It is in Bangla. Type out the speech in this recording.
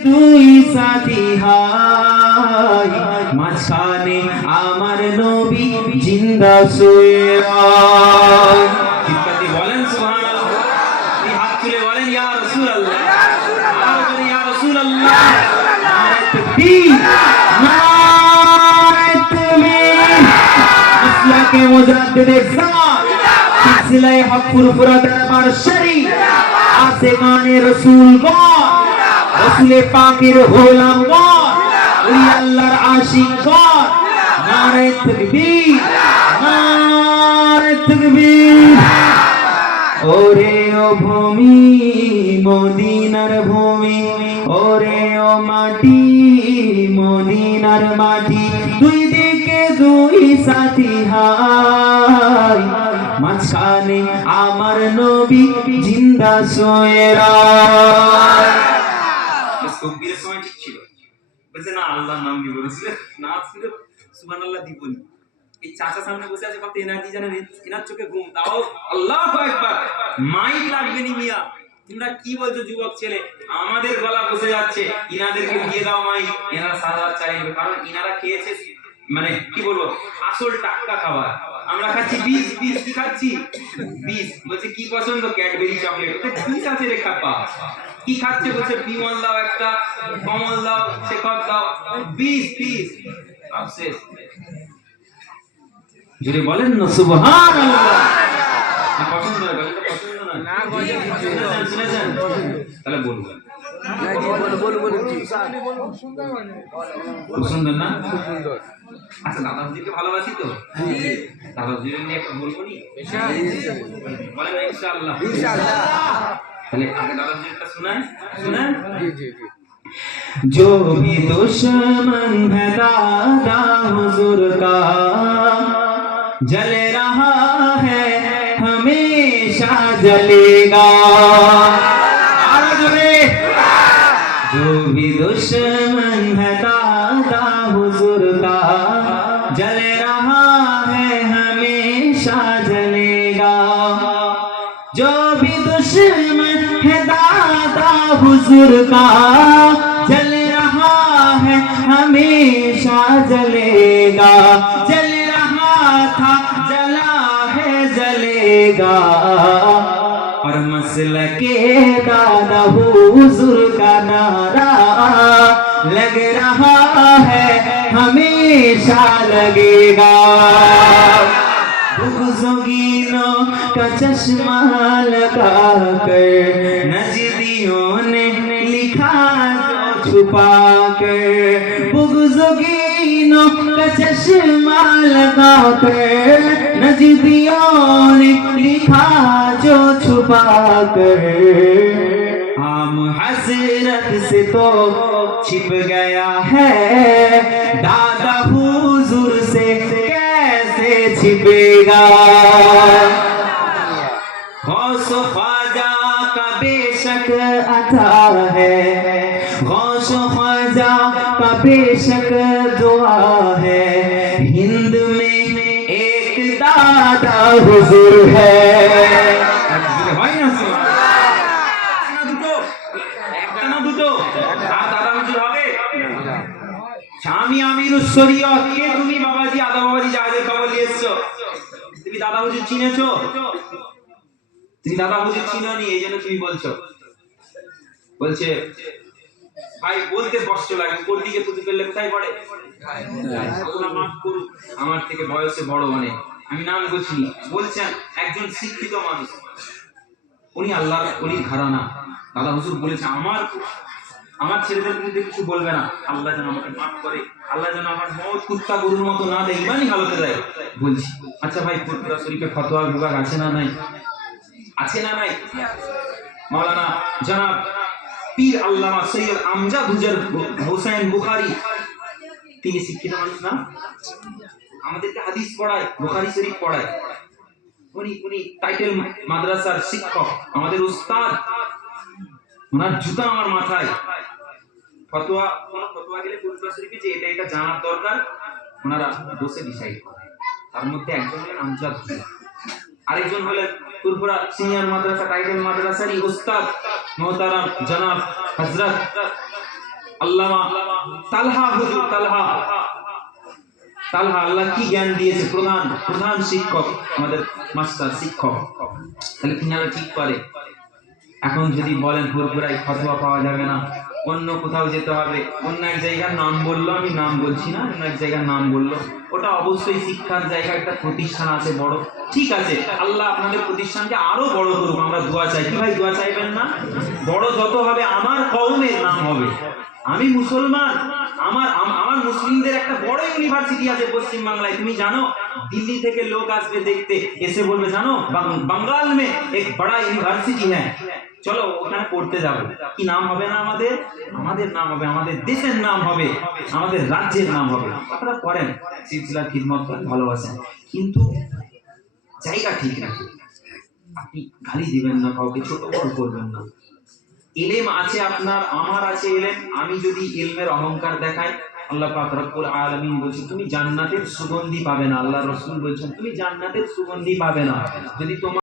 দুই সাথী হাই মাঝখানে আমার নবী জিন্দা শুয়ে আয়। চিৎকার দিয়ে বলেন সুবহানাল্লাহ। এই হাত তুলে বলেন ইয়া রাসূলুল্লাহ, আর বলেন ইয়া রাসূলুল্লাহ। নারে তাকবীর, নারে তাকবীর। মাসলাকে মুজাদ্দিদে জামান সিলসিলায়ে হক ফুরফুরা দরবার শরীফ আশেকানে রাসূলগণ, রাসূলে পাকের গোলামগণ, ওলি আল্লাহর আশিকগণ, নারে তাকবীর, নারে তাকবীর। ওরে ও ভূমি মদিনার ভূমি, ওরে ও মাটি মদিনার মাটি, দুই দিকে দুই সাথী হাই মাঝখানে আমার নবী জিন্দা শুয়ে আয়। তকবীরের সময় ঠিক ছিল, বলছে না আল্লাহর নাম কি বলেছিল না, ছিল সুবহানাল্লাহ দিবনি। এই চাচা সামনে বসে আছে, কত এনার্জি জানেন, এনার চোখে ঘুম, তাও আল্লাহু আকবার। মাইক লাগবে নি মিয়া, তোমরা কি বলছো যুবক ছেলে, আমাদের গলা বসে যাচ্ছে, ইনাদেরকে দিয়ে দাও মাইক, এনারা সারা রাত চালিয়ে, কারণ ইনারা খেয়েছে মানে কি বলবো আসল টাটকা খাবার। আমরা খাচ্ছি বিষ, বিষ কি খাচ্ছি বিষ। বলছে কি পছন্দ, ক্যাডবেরি চকলেট, ওতে বিষ আছে রে খাপা। কি খাচ্ছে, বলছে বিমল দাও একটা, কমল দাও, শেখর দাও, বিষ বিষ। আফসোস, জোরে বলেন না সুবহানাল্লাহ। পছন্দ না, গজলটা পছন্দ না, শুনেছেন তাহলে বলবেন খুব সুন্দর না? আচ্ছা, দাদা হুজুরকে ভালোবাসি তো, দাদা হুজুরের নিয়ে একটা বলবো নি, বলেন ইনশাআল্লাহ। তাহলে আগে দাদা হুজুরটা শোনান, শোনান। जो भी दुश्मन है दादा हुजूर का जल रहा है हमेशा जलेगा। जो भी दुश्मन है दादा हुजूर का जल रहा है हमेशा जलेगा। जो भी दुश्मन है दादा हुजूर का जल रहा है हमेशा जलेगा। जल रहा था जला है जलेगा। और मसलके दादा हुजूर का नारा लग रहा है हमेशा लगेगा। बुज़ुर्गों का चश्मा लगा कर नजदियों ने लिखा जो छुपा कर। बुज़ुर्गों का चश्मा लगा कर नजदियों ने लिखा जो छुपा कर। आम हसरत से तो छिप गया है, दादा हुजूर से कैसे छिपेगा। गौस ख्वाजा का बेशक अता है, गौस ख्वाजा का बेशक दुआ है। हिंद में एक दादा हुजूर है। স্বামী আমিরুস শরীয়ত কে তুমি বাবাজি, আদা বাবাজি জাহাজের খবর নিয়ে এসছো, তুমি দাদা হুজুর চিনেছো? তুমি দাদা হুজুর চিনোনি, এই জন্য তুমি বলছো। বলছে ভাই বলতে কষ্ট লাগে, কোন দিকে পুঁতে ফেললে কোথায় পড়ে। আল্লাহ মাফ করুন, আমার থেকে বয়সে বড় অনেক, আমি নাম বলছি। বলছেন একজন শিক্ষিত মানুষ, উনি আল্লাহর ওলির ঘরানা। দাদা হুজুর বলেছে আমার ছেলেদের বিরুদ্ধে কিছু বলবে না, আল্লাহ যেন আমাকে মাফ করে, আল্লাহ যেন আমার মত কুত্তা গরুর মতো না দেয়, ইমানই হালতে দেয়। বলছি আচ্ছা ভাই, ফুরফুরা শরীফে ফতোয়া বিভাগ আছে না নাই? আছে না নাই? মাওলানা জনাব পীর আল্লামা সৈয়দ আমজাদ হোসেন বুখারী, তিনি শিক্ষিত মানুষ না, আমাদেরকে হাদিস পড়ায়, বুখারী শরীফ পড়ায়। উনি টাইটেল মাদ্রাসার শিক্ষক, আমাদের উস্তাদ। ওনার জুতা আমার মাথায়। ফতোয়া, কোন ফতোয়া গেলে ফুরফুরা শরীফে যে এটা এটা জানার দরকার, ওনারা বসে ডিসাইড করে। তার মধ্যে একজন হলেন আমজাদ হোসেন, আরেকজন হলেন ফুরফুরা সিনিয়র মাদ্রাসা টাইটেল মাদ্রাসারই উস্তাদ মোহতারাম জনাব হযরত আল্লামা তালহা হুজুর, তালহা আল্লাহ কি জ্ঞান দিয়েছে, প্রধান শিক্ষক, আমাদের মাস্টার শিক্ষক। তাহলে কিভাবে ঠিক করে? এখন যদি বলেন ফুরফুরায় ফতোয়া পাওয়া যাবে না, অন্য কোথাও যেতে হবে, অন্য এক জায়গার নাম বললো, আমি নাম বলছি না, অন্য এক জায়গার নাম বললো, ওটা অবশ্যই শিক্ষার জায়গা, একটা প্রতিষ্ঠান আছে বড়, ঠিক আছে, আল্লাহ আপনাদের প্রতিষ্ঠানকে আরো বড় করুক, আমরা দোয়া চাই। কি ভাই, দোয়া চাইবেন না? বড় যত হবে আমার কওমের নাম হবে। আমি মুসলমান, আমার মুসলিমদের একটা বড় ইউনিভার্সিটি আছে পশ্চিম বাংলায়, তুমি জানো? দিল্লি থেকে লোক আসবে দেখতে, এসে বলবে জানো বাঙ্গাল মে এক বড় ইউনিভার্সিটি হ্যাঁ, চলো ওখানে পড়তে যাবো। কি নাম হবে না আমাদের? আমাদের নাম হবে, আমাদের দেশের নাম হবে, আমাদের রাজ্যের নাম হবে। আপনারা করেন সিলসিলার খিদমত করেন, ভালোবাসেন, কিন্তু জায়গা ঠিক রাখুন। আপনি গালি দিবেন না, কাউকে ছোট বড় করবেন না। ইলম আছে আপনার, আমার আছে ইলম, আমি যদি ইলমের অহংকার দেখাই, আল্লাহ পাক রব্বুল আলামিন বলেছেন তুমি জান্নাতের সুগন্ধি পাবে না। আল্লাহ রাসূল বলেছেন তুমি জান্নাতের সুগন্ধি পাবে না যদি তোমার